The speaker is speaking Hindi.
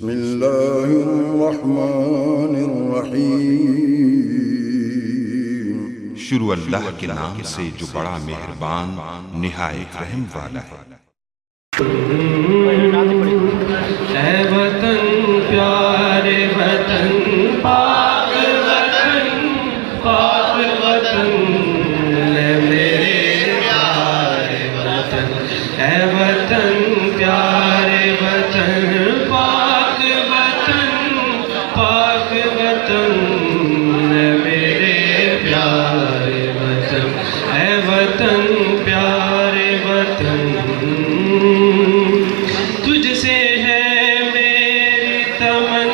बिस्मिल्लाहिर्रहमानिर्रहीम। शुरू अल्लाह के नाम से जो बड़ा मेहरबान निहायत रहम वाला है। ऐ वतन प्यारे वतन पाक वतन ऐ मेरे प्यारे वतन। ऐ वतन प्यारे वतन पाक वतन ऐ मेरे प्यारे वतन। ऐ वतन प्यारे वतन तुझसे है मेरी तमन्ना